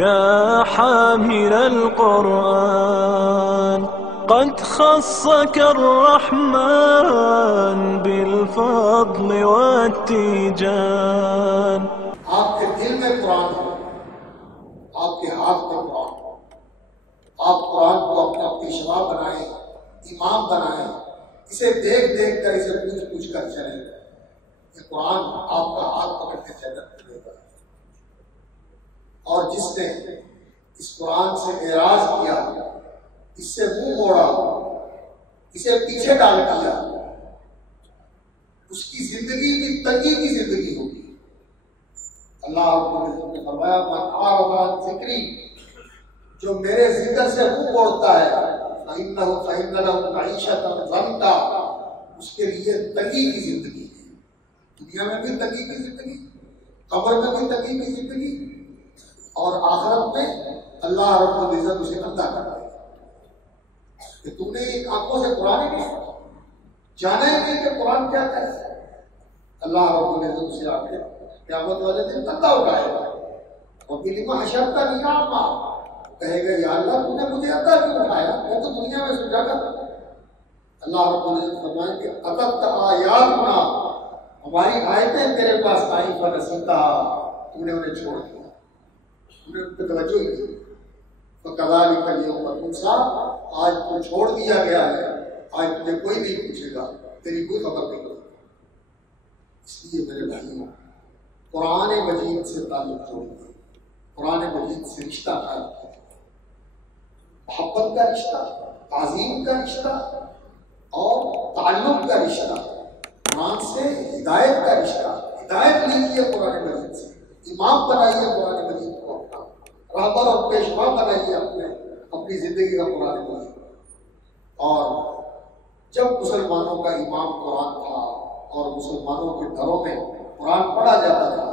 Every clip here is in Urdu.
يا حامل القرآن قد خصك الرحمن بالفضل والتيجان. آپ کے دل میں قرآن ہے، آپ کے ہاتھ میں قرآن ہے. آپ قرآن کو اپنا پیشوا بنائیں، امام بنائیں، اسے دیکھ دیکھ کر، اسے پوچھ پوچھ کر چلیں. یہ قرآن آپ کا ہاتھ پکڑ کے جنت میں لے گا. اور جس نے اس قرآن سے اعراض کیا، اس سے منہ موڑا، اسے پیچھے ڈال دیا، اس کی زندگی بھی تنگی کی زندگی ہوگی. اللہ رب العزت نے فرمایا من اعرض عن ذکری، جو میرے ذکر سے منہ موڑتا ہے، فإن له معیشۃ ضنکا، اس کے لیے تنگی کی زندگی ہے. دنیا میں بھی تنگی کی زندگی، قبر میں بھی تنگی کی زندگی، اور آخرت میں اللہ رب العزت اسے اندھا کر دے گا کہ تم نے ایک آنکھوں سے قرآن نہیں سنا، جانا ہی نہیں کہ قرآن کیا کہتا ہے. اللہ رب العزت اسے آگے قیامت والے دن اندھا اٹھائے گا. اور لما حشرتنی اعمی، کہے گا یا اللہ تو نے مجھے اندھا کیوں اٹھایا، میں تو دنیا میں سجا کر. اللہ رب العزت فرمائیں کہ اتت آیاتنا، ہماری آیتیں تیرے پاس آئیں فنسیتھا، تو نے انہیں چھوڑ دیا، ان پہ توجہ ہی نہیں. فَكَذَلِكَ الْيَوْمَ تُنسَىٰ، آج تو چھوڑ دیا گیا ہے، آج تجھے کوئی نہیں پوچھے گا، تیری کوئی خبر نہیں ہوگی. اس لیے میرے بھائیوں، قرآن مجید سے تعلق جوڑیے، قرآن مجید سے رشتہ قائم کیجیے. محبت کا رشتہ، تعظیم کا رشتہ اور تعلق کا رشتہ، قرآن سے ہدایت کا رشتہ. ہدایت لیجیے قرآن مجید سے، امام بنائیے قرآن مجید کو اپنا، رہبر اور پیشوا بنائیے اپنی زندگی کا قرآن مجید. اور جب مسلمانوں کا امام قرآن تھا اور مسلمانوں کے گھروں میں قرآن پڑھا جاتا تھا،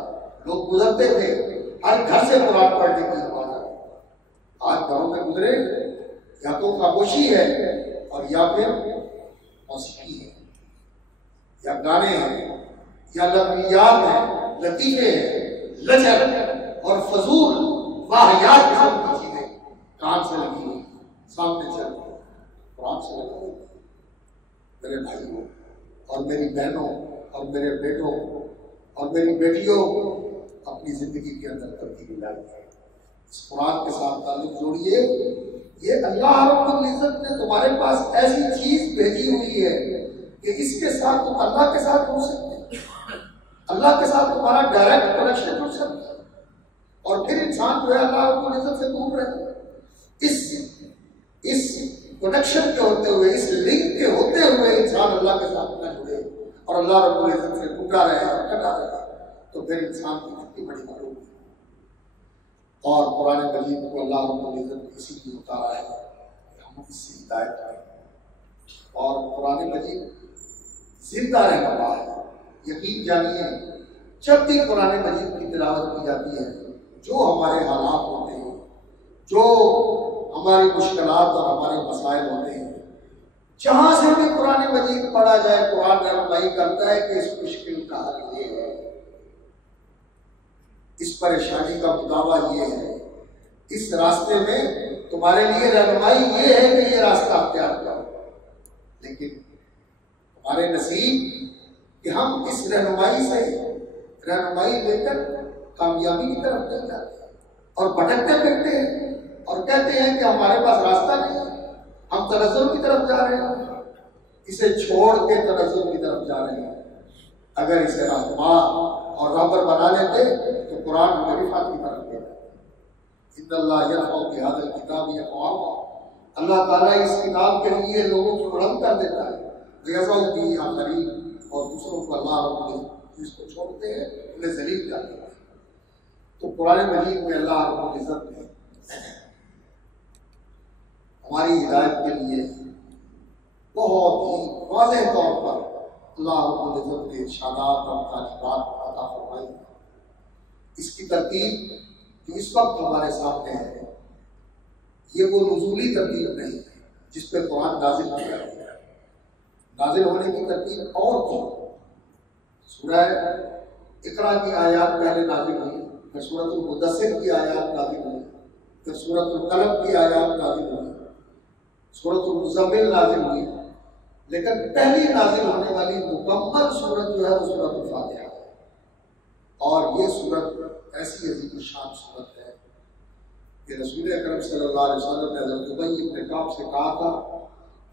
لوگ گزرتے تھے ہر گھر سے قرآن پڑھنے کی آواز آتی. آج گھروں میں گزرے یا تو خاموشی ہے اور یا پھر موسیقی ہے، یا گانے ہیں، یا لغویات ہیں، لطیفے ہیں، لچر اور فضول واہیات قسم کی چیزیں کان سے لگی ہوئی سامنے چل رہی. قرآن سے لگا ہوئی. میرے بھائیوں اور میری بہنوں اور میرے بیٹوں اور میری بیٹیوں، اپنی زندگی کے اندر تبدیلی لائیے، اس قرآن کے ساتھ تعلق جوڑیے. یہ اللہ رب العزت نے تمہارے پاس ایسی چیز بھیجی ہوئی ہے کہ اس کے ساتھ تم اللہ کے ساتھ جڑ سکتے ہیں، اللہ کے ساتھ تمہارا ڈائریکٹ کنیکشن جڑ سکتا ہے. اور پھر انسان جو ہے اللہ رب العزت سے دور رہے. اس کنیکشن کے ہوتے ہوئے، اس لنک کے ہوتے ہوئے انسان اللہ کے ساتھ نہ جڑے اور اللہ رب العزت سے ٹوٹا رہے اور کٹا رہے، تو پھر انسان کی کتنی بڑی معلوم ہے. اور قرآن مجید کو اللہ رب العزت نے اسی لیے اتارا ہے کہ ہم اس سے ہدایت کریں. اور قرآن مجید زندہ رہنے والا ہے. یقین جانیے جب بھی قرآن مجید کی تلاوت کی جاتی ہے، جو ہمارے حالات ہوتے ہیں، جو ہماری مشکلات اور ہمارے مسائل ہوتے ہیں، جہاں سے بھی قرآن مجید پڑھا جائے، قرآن رہنمائی کرتا ہے کہ اس مشکل کا حل یہ ہے، اس پریشانی کا مداوع یہ ہے، اس راستے میں تمہارے لیے رہنمائی یہ ہے کہ یہ راستہ اختیار کرو. لیکن ہمارے نصیب کہ ہم اس رہنمائی سے رہنمائی لے کر کامیابی کی طرف نہیں جاتے اور بھٹکتے پھرتے ہیں اور کہتے ہیں کہ ہمارے پاس راستہ نہیں ہے، ہم تنزل کی طرف جا رہے ہیں، اسے چھوڑ کے تنزل کی طرف جا رہے ہیں. اگر اسے رہنما اور رہبر بنا لیتے تو قرآن ہماری رفعت کی طرف لے جاتا. ان اللہ یرفع بہذا الکتاب اقواما، اللہ تعالیٰ اس کتاب کے لیے لوگوں کو بلند کر دیتا ہے. ویضع بہ آخرین، اور دوسروں کو اللہ رب العزت جس کو چھوڑتے ہیں انہیں ذلیل کر دیتا ہے. تو قرآن مجید میں اللہ رب العزت نے ہماری ہدایت کے لیے بہت ہی واضح طور پر اللہ رب العزت کے ارشادات اور تعلیمات عطا فرمائی. اس کی ترتیب جو اس وقت ہمارے سامنے ہے، یہ وہ نزولی ترتیب نہیں ہے جس پہ قرآن نازل کیا گیا. نازل ہونے کی ترتیب اور تھی. سورہ اقرا کی آیات پہلے نازل ہوئی، پھر سورۃ المدثر کی آیات نازل ہوئی، پھر سورۃ القلم کی آیات نازل ہوئی، سورۃ المزمل نازل ہوئی، لیکن پہلی نازل ہونے والی مکمل سورت جو ہے وہ سورۃ الفاتحہ ہے۔ اور یہ سورت ایسی عظیم شان سورت ہے کہ رسول اکرم صلی اللہ علیہ وسلم نے حضرت ابی بن کعب سے کہا تھا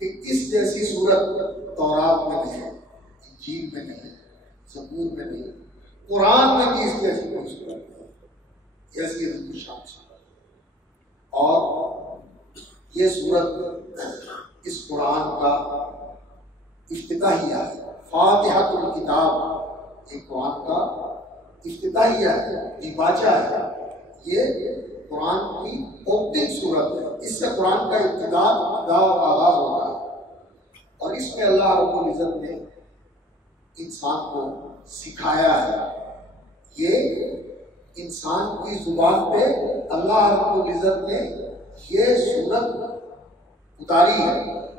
کہ اس جیسی سورت تورات میں نہیں، انجیل میں نہیں، زبور میں نہیں، قرآن میں بھی اس جیسی کوئی سورت نہیں، ایسی عظیم شان سورت ہے۔ اور یہ سورت اس قرآن کا افتتاحیہ ہے، فاتحۃ الکتاب یہ قرآن کا افتتاحیہ ہے، دیباچہ ہے، یہ قرآن کی اوپننگ سورت ہے، اس سے قرآن کا ابتدا اور آغاز ہوتا ہے۔ اور اس میں اللہ رب العزت نے انسان کو سکھایا ہے، یہ انسان کی زبان پہ اللہ رب العزت نے یہ سورت اتاری ہے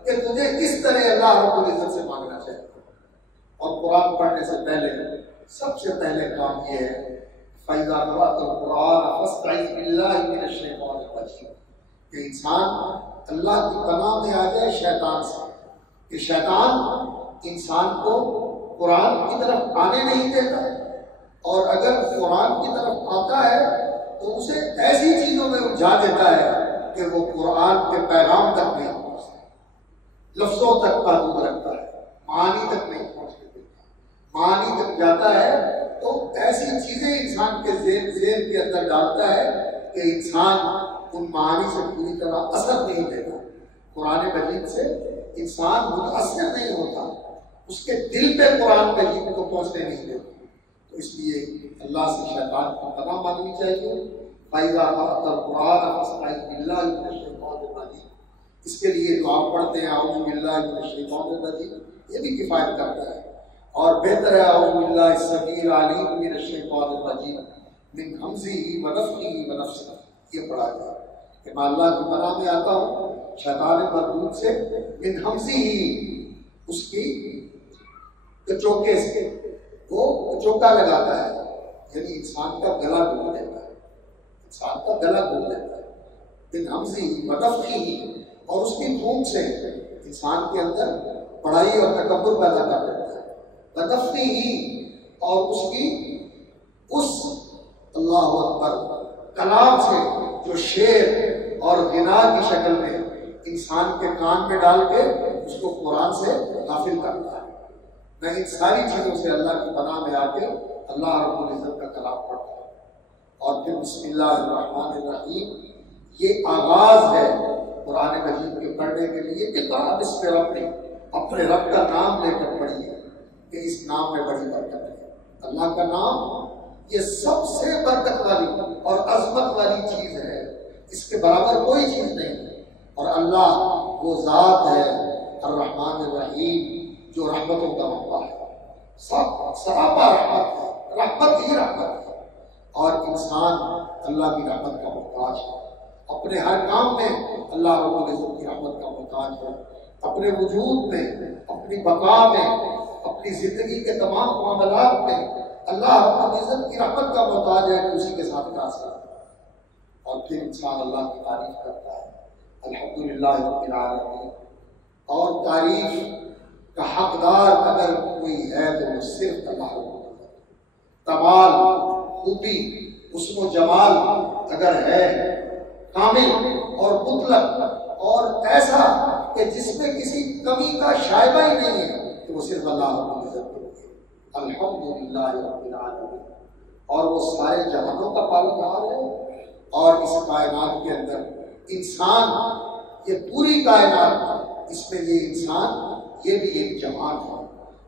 کہ تجھے کس طرح اللہ رب العزت سے مانگنا چاہیے۔ اور قرآن پڑھنے سے پہلے سب سے پہلے کام یہ ہے فَإِذَا قَرَأْتَ الْقُرْآنَ فَاسْتَعِذْ بِاللَّهِ مِنَ الشَّيْطَانِ الرَّجِيمِ، کہ انسان اللہ کی پناہ میں آ جائے شیطان سے، کہ شیطان انسان کو قرآن کی طرف آنے نہیں دیتا، اور اگر قرآن کی طرف آتا ہے تو اسے ایسی چیزوں میں الجھا دیتا ہے کہ وہ قرآن کے پیغام تک نہیں پہنچتا، لفظوں تک قابو رکھتا ہے، معانی تک نہیں پہنچنے دیتا، معانی تک جاتا ہے تو ایسی چیزیں انسان کے ذہن کے اندر ڈالتا ہے کہ انسان ان معانی سے پوری طرح اثر نہیں لیتا، قرآن مجید سے انسان متاثر نہیں ہوتا، اس کے دل پہ قرآن مجید کو پہنچنے نہیں دیتا۔ تو اس لیے اللہ سے شیطان کی پناہ مانگنی چاہیے۔ فَإِذَا قَرَأْتَ الْقُرْآنَ فَاسْتَعِذْ بِاللَّهِ مِنَ الشَّيْطَانِ الرَّجِيمِ، اس کے لیے دعا پڑھتے ہیں اعوذ باللہ من الشیطان الرجیم، یہ بھی کفایت کرتا ہے۔ اور بہتر ہے اعوذ باللہ السمیع العلیم من الشیطان الرجیم من ہمزہ ونفخہ ونفثہ، یہ پڑھا جائے کہ میں اللہ کی پناہ میں آتا ہوں شیطان مردود سے، من ہمزہ اس کی کچوکے سے، وہ کچوکا لگاتا ہے یعنی انسان کا گلا گھوٹ دیتا ہے، انسان کا گلا گھوٹ دیتا ہے، من ہمزہ ونفخہ، اور اس کی پھونک سے انسان کے اندر بڑائی اور تکبر پیدا کر دیتا ہے، ونفخہ، اور اس کی اس اللہ اکبر کلام سے جو شعر اور غنا کی شکل میں انسان کے کان میں ڈال کے اس کو قرآن سے غافل کرتا ہے۔ میں ان ساری چیزوں سے اللہ کی پناہ میں آ کے اللہ رب العزت کا کلام پڑھتا ہوں۔ اور پھر بسم اللہ الرحمن الرحیم، یہ آغاز ہے قرآن مجید کے پڑھنے کے لیے کہ آپ اس پہ اپنے رب کا نام لے کر پڑھیے کہ اس نام میں بڑی برکت ہے۔ اللہ کا نام یہ سب سے برکت والی اور عظمت والی چیز ہے، اس کے برابر کوئی چیز نہیں ہے۔ اور اللہ وہ ذات ہے الرحمن الرحیم جو رحمتوں کا منبع ہے، سب سراپا رحمت ہے، رحمت ہی رحمت ہے، اور انسان اللہ کی رحمت کا محتاج ہے، اپنے ہر کام میں اللہ رب العزت کی رحمت کا محتاج ہے، اپنے وجود میں، اپنی بقا میں، اپنی زندگی کے تمام معاملات میں اللہ رب العزت کی رحمت کا محتاج ہے کہ اسی کے ساتھ راضی ہے۔ اور پھر انسان اللہ کی تعریف کرتا ہے الحمدللہ رب العالمین، اور تعریف کا حقدار اگر کوئی ہے تو وہ صرف اللہ رب العزت۔ کمال، خوبی، حسن و جمال اگر ہے کامل اور مطلق اور ایسا کہ جس میں کسی کمی کا شائبہ ہی نہیں ہے تو وہ صرف اللہ رب العزت کے لیے الحمدللہ رب العالمین۔ اور وہ سارے جہانوں کا پالنہار ہے، اور اس کائنات کے اندر انسان، یہ پوری کائنات، اس میں یہ انسان یہ بھی ایک جہان ہے۔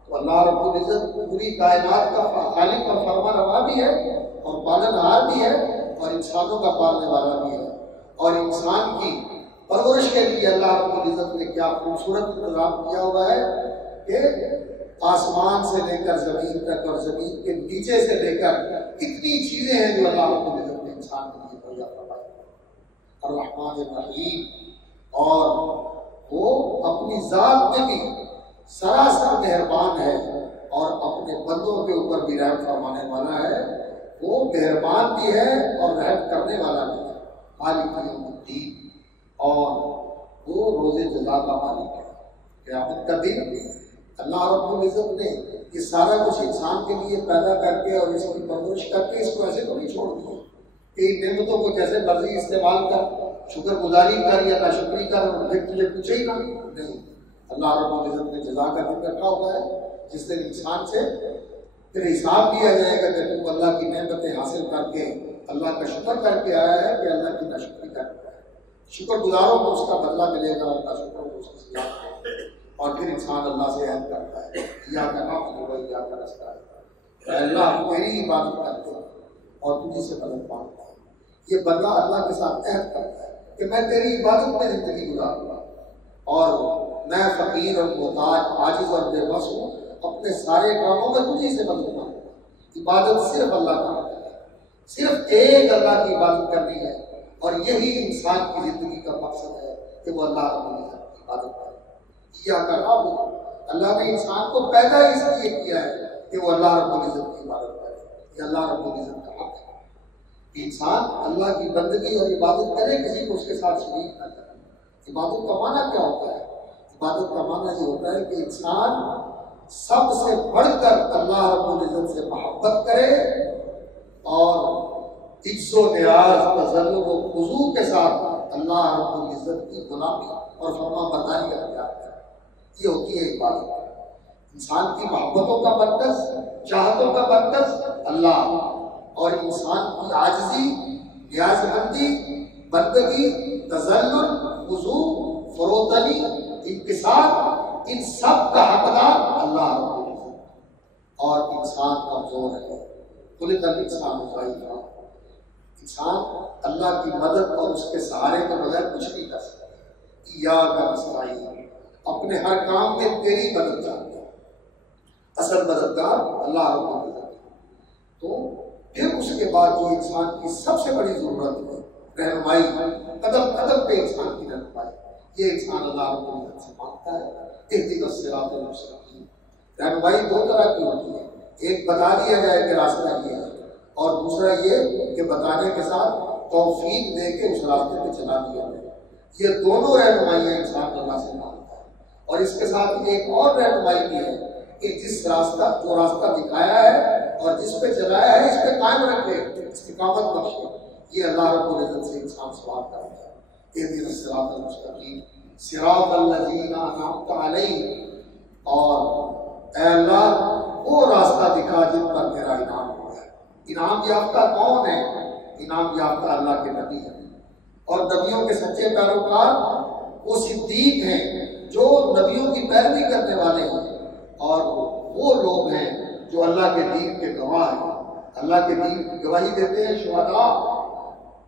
تو اللہ رب العزت پوری کائنات کا خالق اور فرما روا بھی ہے اور پالنہار بھی ہے اور انسانوں کا پالنے والا بھی ہے۔ اور انسان کی پرورش کے لیے اللہ رب العزت نے کیا خوبصورت انتظام کیا ہوا ہے کہ آسمان سے لے کر زمین تک اور زمین کے نیچے سے لے کر اتنی چیزیں ہیں جو اللہ رب العزت نے انسان کے لیے مہیا فرمائی۔ الرحمن الرحیم، اور وہ اپنی ذات میں بھی سراسر مہربان ہے اور اپنے بندوں کے اوپر بھی رحم فرمانے والا ہے، وہ مہربان بھی ہے اور رحم کرنے والا بھی ہے۔ مالک یوم الدین، اور وہ روز جزا کا مالک ہے۔ قیامت کا دن اللہ رب العزت نے یہ سارا کچھ انسان کے لیے پیدا کر کے اور اس کی پرورش کر کے اس کو ایسے تو نہیں چھوڑ دیا کہ ان نعمتوں کو جیسے مرضی استعمال کر، شکر گزاری کر یا ناشکری کر اور پھر تجھے پوچھے ہی نہ۔ نہیں، اللہ رب العزت نے جزا کا دن رکھا ہوا ہے جس دن انسان سے پھر حساب لیا جائے گا کہ تم اللہ کی نعمتیں حاصل کر کے اللہ کا شکر کر کے آیا ہے کہ اللہ کی ناشکری کر کے آیا ہے۔ شکر گزاروں کو اس کا بدلہ ملے گا اور ناشکروں کو اس کی سزا ملے گی۔ اور پھر انسان اللہ سے عہد کرتا ہے یا کا نعبد و یا کا نستعین، اے اللہ تیری عبادت کرتے ہیں اور تجھی سے مدد مانگتا ہے۔ یہ بندہ اللہ کے ساتھ عہد کرتا ہے کہ میں تیری عبادت میں زندگی گزاروں گا اور میں فقیر اور محتاج، عاجز اور بے بس ہوں، اپنے سارے کاموں میں تجھی سے مدد مانگوں گا۔ عبادت صرف اللہ کا ہے، صرف ایک اللہ کی عبادت کرنی ہے، اور یہی انسان کی زندگی کا مقصد ہے کہ وہ اللہ رب العزت کی عبادت کرے۔ کیا کرنا ہو، اللہ نے انسان کو پیدا اس لیے کیا ہے کہ وہ اللہ رب العزت کی عبادت کرے۔ یہ اللہ رب العزت کا حق ہے کہ انسان اللہ کی بندگی اور عبادت کرے، کسی کو اس کے ساتھ شریک نہ کرے۔ عبادت کا معنی کیا ہوتا ہے؟ عبادت کا معنی یہ ہوتا ہے کہ انسان سب سے بڑھ کر اللہ رب العزت سے محبت کرے اور عجز و نیاز، تذلل و خضوع کے ساتھ اللہ رب العزت کی غلامی اور فرما برداری اختیار کرے۔ یہ ہوتی ہے عبادت۔ انسان کی محبتوں کا مرکز، چاہتوں کا مرکز اللہ، اور انسان کی عاجزی، نیاز مندی، بندگی، تذلل، خضوع، فروتنی، انکسار، ان سب کا حقدار اللہ رب العزت۔ اور انسان کمزور ہے، خلق الانسان ضعیفا، انسان اللہ کی مدد اور اس کے سہارے کے بغیر کچھ نہیں کر سکتا۔ ایاک نستعین، اپنے ہر کام میں تیری مدد چاہتے ہیں، اصل مددگار اللہ رب العزت۔ تو پھر اس کے بعد جو انسان کی سب سے بڑی ضرورت ہے، رہنمائی، قدم قدم پہ انسان کی رہنمائی، یہ انسان اللہ رب العزت سے مانگتا ہے۔ اہدنا الصراط المستقیم، رہنمائی دو طرح کی ہوتی ہے، ایک بتا دیا جائے کہ راستہ یہ ہے، اور دوسرا یہ کہ بتانے کے ساتھ توفیق دے کے اس راستے پہ چلا دیا جائے۔ یہ دونوں رہنمائیاں انسان اللہ سے مانگتا ہے، اور اس کے ساتھ ایک اور رہنمائی بھی ہے کہ جس راستہ جو راستہ دکھایا ہے اور جس پہ چلایا ہے اس پہ قائم رکھے، استقامت بخشے۔ یہ اللہ رب العزت سے انسان سوال کرتا ہے، اہدنا الصراط المستقیم صراط الذین انعمت علیہم، اور اے اللہ وہ راستہ دکھا جن پر تیرا انعام ہوا ہے۔ انعام یافتہ کون ہے؟ انعام یافتہ اللہ کے نبی ہیں، اور نبیوں کے سچے پیروکار وہ صدیق ہیں جو نبیوں کی پیروی کرنے والے ہیں، اور وہ لوگ ہیں جو اللہ کے دین کے گواہ ہیں، اللہ کے دین کی گواہی دیتے ہیں۔ شہداء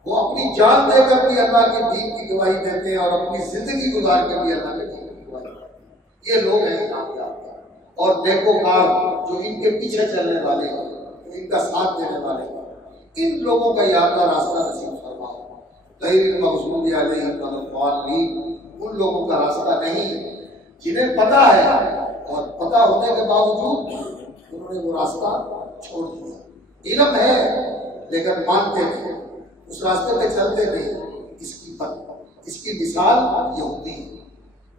وہ اپنی جان دے کر بھی اللہ کے دین کی گواہی دیتے ہیں اور اپنی زندگی گزار کے بھی اللہ کے دین کی گواہی دیتے ہیں۔ یہ لوگ ہیں انعام یافتہ، اور نیکوکار جو ان کے پیچھے چلنے والے ہیں، جو ان کا ساتھ دینے والے ہیں، ان لوگوں کا یا اللہ راستہ نصیب فرما۔ غیر المغضوب علیہم ولا الضالین، ان لوگوں کا راستہ نہیں جنہیں پتہ ہے اور پتہ ہونے کے باوجود انہوں نے وہ راستہ چھوڑ دیا۔ علم ہے لیکن مانتے نہیں، اس راستے پہ چلتے نہیں۔ اس کی مثال یہودی ہے،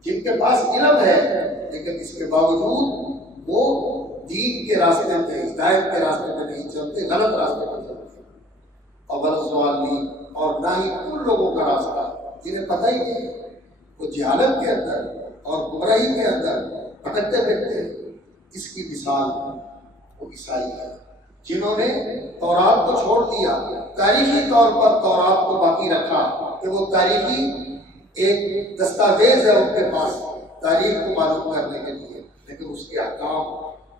جن کے پاس علم ہے لیکن اس کے باوجود وہ دین کے راستے پہ، ہدایت کے راستے پہ نہیں چلتے، غلط راستے پہ چلتے ہیں۔ اور غلط، اور نہ ہی ان لوگوں کا راستہ جنہیں پتہ ہی نہیں، وہ جہالت کے اندر اور گمراہی کے اندر بھٹکتے پھرتے ہیں۔ اس کی مثال وہ عیسائی ہے جنہوں نے تورات کو چھوڑ دیا، تاریخی طور پر تورات کو باقی رکھا کہ وہ تاریخی ایک دستاویز ہے ان کے پاس تاریخ کو معلوم کرنے کے لیے، لیکن اس کے احکام،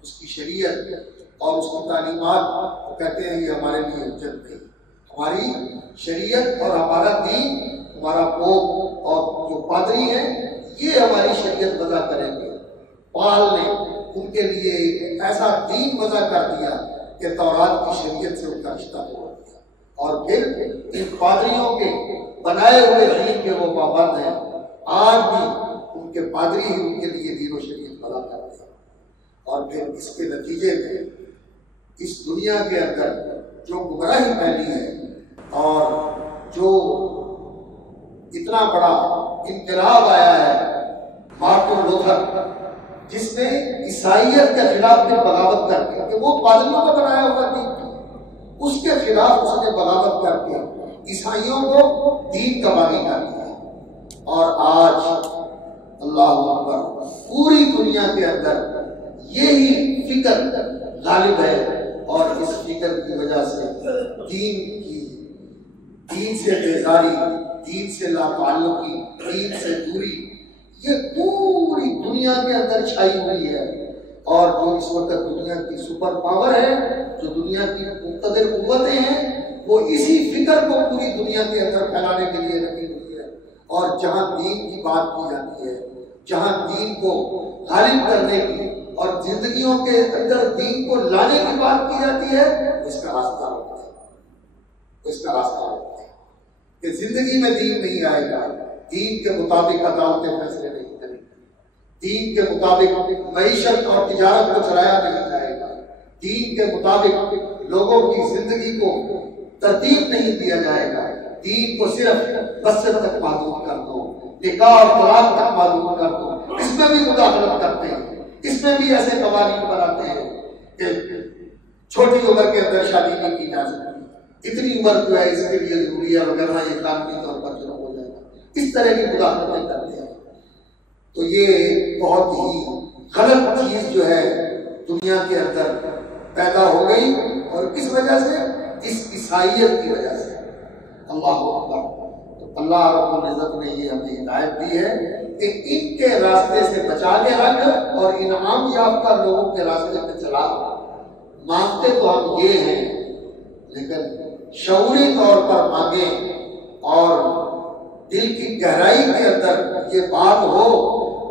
اس کی شریعت اور اس کی تعلیمات وہ کہتے ہیں یہ ہمارے لیے حجت نہیں۔ ہماری شریعت اور ہمارا دین، ہمارا پوپ اور جو پادری ہیں یہ ہماری شریعت وضع کریں گے۔ پال نے ان کے لیے ایک ایسا دین وضع کر دیا کہ تورات کی شریعت سے ان کا رشتہ توڑ دیا، اور پھر ان پادریوں کے بنائے ہوئے دین کے وہ پابند ہیں۔ آج بھی ان کے پادری ہی ان کے لیے دین و شریعت وضع کرتے ہیں، اور پھر اس کے نتیجے میں اس دنیا کے اندر جو گمراہی پھیلی ہے اور جو اتنا بڑا انقلاب آیا ہے مارٹن لوتھر، جس نے عیسائیت کے خلاف میں بغاوت کر کے، کہ وہ پادریوں کا بنایا ہوا دین، اس کے خلاف اس نے بغاوت کر کے عیسائیوں کو دین کا باغی کر دیا، اور آج اللہ اکبر پوری دنیا کے اندر یہی فکر غالب ہے، اور اس فکر کی وجہ سے دین سے بیزاری، دین سے لاپرواہی، دین سے دوری، یہ پوری دنیا کے اندر چھائی ہوئی ہے۔ اور جو اس وقت دنیا کی سپر پاور ہے، جو دنیا کی مقتدر قوتیں ہیں، وہ اسی فکر کو پوری دنیا کے اندر پھیلانے کے لیے لگی ہوئی ہے، اور جہاں دین کی بات کی جاتی ہے، جہاں دین کو غالب کرنے کی اور زندگیوں کے اندر دین کو لانے کی بات کی جاتی ہے، اس کا راستہ ہوتا ہے، اس کا راستہ ہوتا ہے کہ زندگی میں دین نہیں آئے گا، دین کے مطابق عدالتیں فیصلے نہیں کریں گی، دین کے مطابق معیشت اور تجارت کو چلایا نہیں جائے گا، دین کے مطابق لوگوں کی زندگی کو ترتیب نہیں دیا جائے گا، دین کو صرف بسط تک محدود کر دو، نکاح اور طلاق تک محدود کر دو، اس میں بھی مداخلت کرتے ہیں، اس میں بھی ایسے قوانین بناتے ہیں کہ چھوٹی عمر کے اندر شادی نہیں کی جا سکتی، اتنی عمر جو ہے اس کے لیے ضروری ہے، وغیرہ یہ قانونی طور پر جرم ہو جائے گا، اس طرح کی مداخلتیں کرتے ہیں۔ تو یہ بہت ہی غلط چیز جو ہے دنیا کے اندر پیدا ہو گئی، اور کس وجہ سے؟ اس عیسائیت کی وجہ سے۔ اللہ اکبر۔ تو اللہ رب العزت نے یہ ہمیں ہدایت دی ہے کہ ان کے راستے سے بچا کے رکھ، اور انعام یافتہ لوگوں کے راستے پہ چلا۔ مانگتے تو ہم یہ ہیں، لیکن شعوری طور پر مانگیں، اور دل کی گہرائی کے اندر یہ بات ہو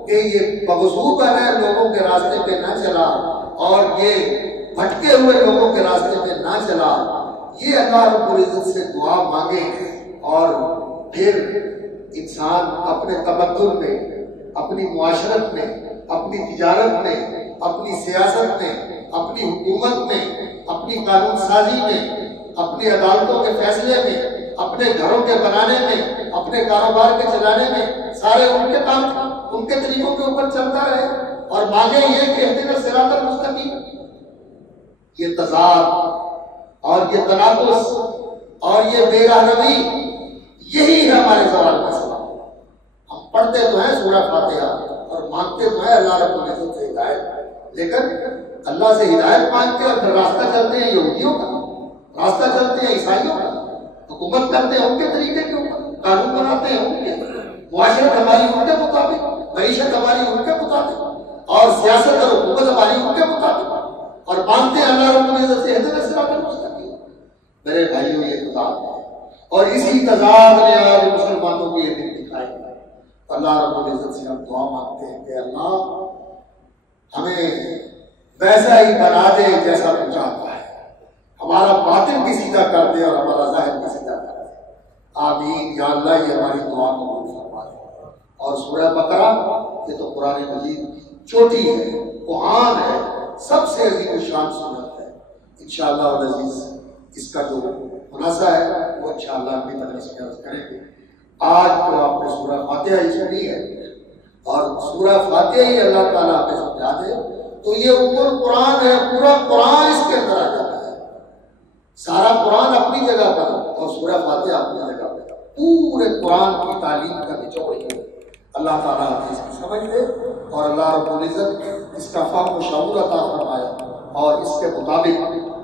کہ یہ مغصوب ہے لوگوں کے راستے پہ نہ چلا، اور یہ بھٹکے ہوئے لوگوں کے راستے پہ نہ چلا، یہ اللہ رب العزت سے دعا مانگے، اور پھر انسان اپنے تمدن میں، اپنی معاشرت میں، اپنی تجارت میں، اپنی سیاست میں، اپنی حکومت میں، اپنی قانون سازی میں، اپنی عدالتوں کے فیصلے میں، اپنے گھروں کے بنانے میں، اپنے کاروبار کے چلانے میں، سارے ان کے کام ان کے طریقوں کے اوپر چلتا رہے، اور مانگے یہ کہ اہدنا الصراط المستقیم۔ یہ تضاد اور یہ تناقض اور یہ بے رحمی، یہی ہے ہمارے زوال کا سبب۔ ہم پڑھتے تو ہیں سورہ فاتحہ اور مانگتے تو ہیں اللہ رب العزت سے ہدایت، لیکن اللہ سے ہدایت مانگتے اور پھر راستہ چلتے ہیں یہودیوں کا، راستہ چلتے ہیں عیسائیوں کا، حکومت کرتے ہیں ان کے طریقے کے اوپر، قانون بناتے ہیں ان کے، معاشرت ہماری ان کے مطابق، معیشت ہماری ان کے مطابق، اور سیاست اور حکومت ہماری ان کے مطابق، اور مانگتے ہیں اللہ رب العزت سے اہدنا الصراط المستقیم۔ میرے بھائیوں یہ تضاد ہے، اور اسی تضاد نے آج مسلمانوں کو یہ دن دکھائے۔ اللہ رب العزت سے ہم دعا مانگتے ہیں کہ اللہ ہمیں ویسا ہی بنا دے جیسا تو چاہتا ہے، ہمارا باطن بھی سیدھا کر دے اور ہمارا ظاہر بھی سیدھا کر دے۔ آمین یا اللہ، یہ ہماری دعا قبول فرما دے۔ اور سورہ بقرہ یہ تو قرآن مجید چوٹی ہے، قرآن ہے، سب سے عظیم الشان سورت ہے۔ انشاءاللہ العزیز اس کا جو خلاصہ ہے وہ انشاءاللہ اپنی طرف سے عرض کریں گے۔ آج تو آپ نے سورہ فاتحہ ہی سنی ہے، اور سورہ فاتحہ ہی اللہ تعالیٰ ہمیں سمجھا دے تو یہ القرآن ہے، پورا قرآن اس کے اندر آ جاتا ہے، سارا قرآن اپنی جگہ پر اور سورہ فاتحہ اپنی جگہ پر، پورے قرآن کی تعلیم کا نچوڑ ہے۔ اللہ تعالیٰ ہمیں اس کی سمجھ دے، اور اللہ رب العزت اس کا فہم و شعور عطا فرمائے، اور اس کے مطابق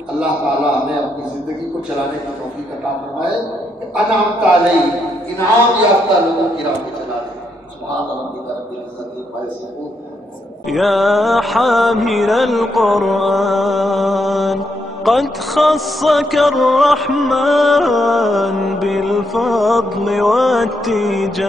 اللہ تعالیٰ ہمیں اپنی زندگی کو چلانے کا توفیق عطا فرمائے کہ انعمت علیہ، انعام یافتہ لوگوں کی راہ پہ چلا دے۔ سبحان ربک رب العزت عما یصفون۔ يا حامل القرآن قد خصك الرحمن بالفضل والتيجان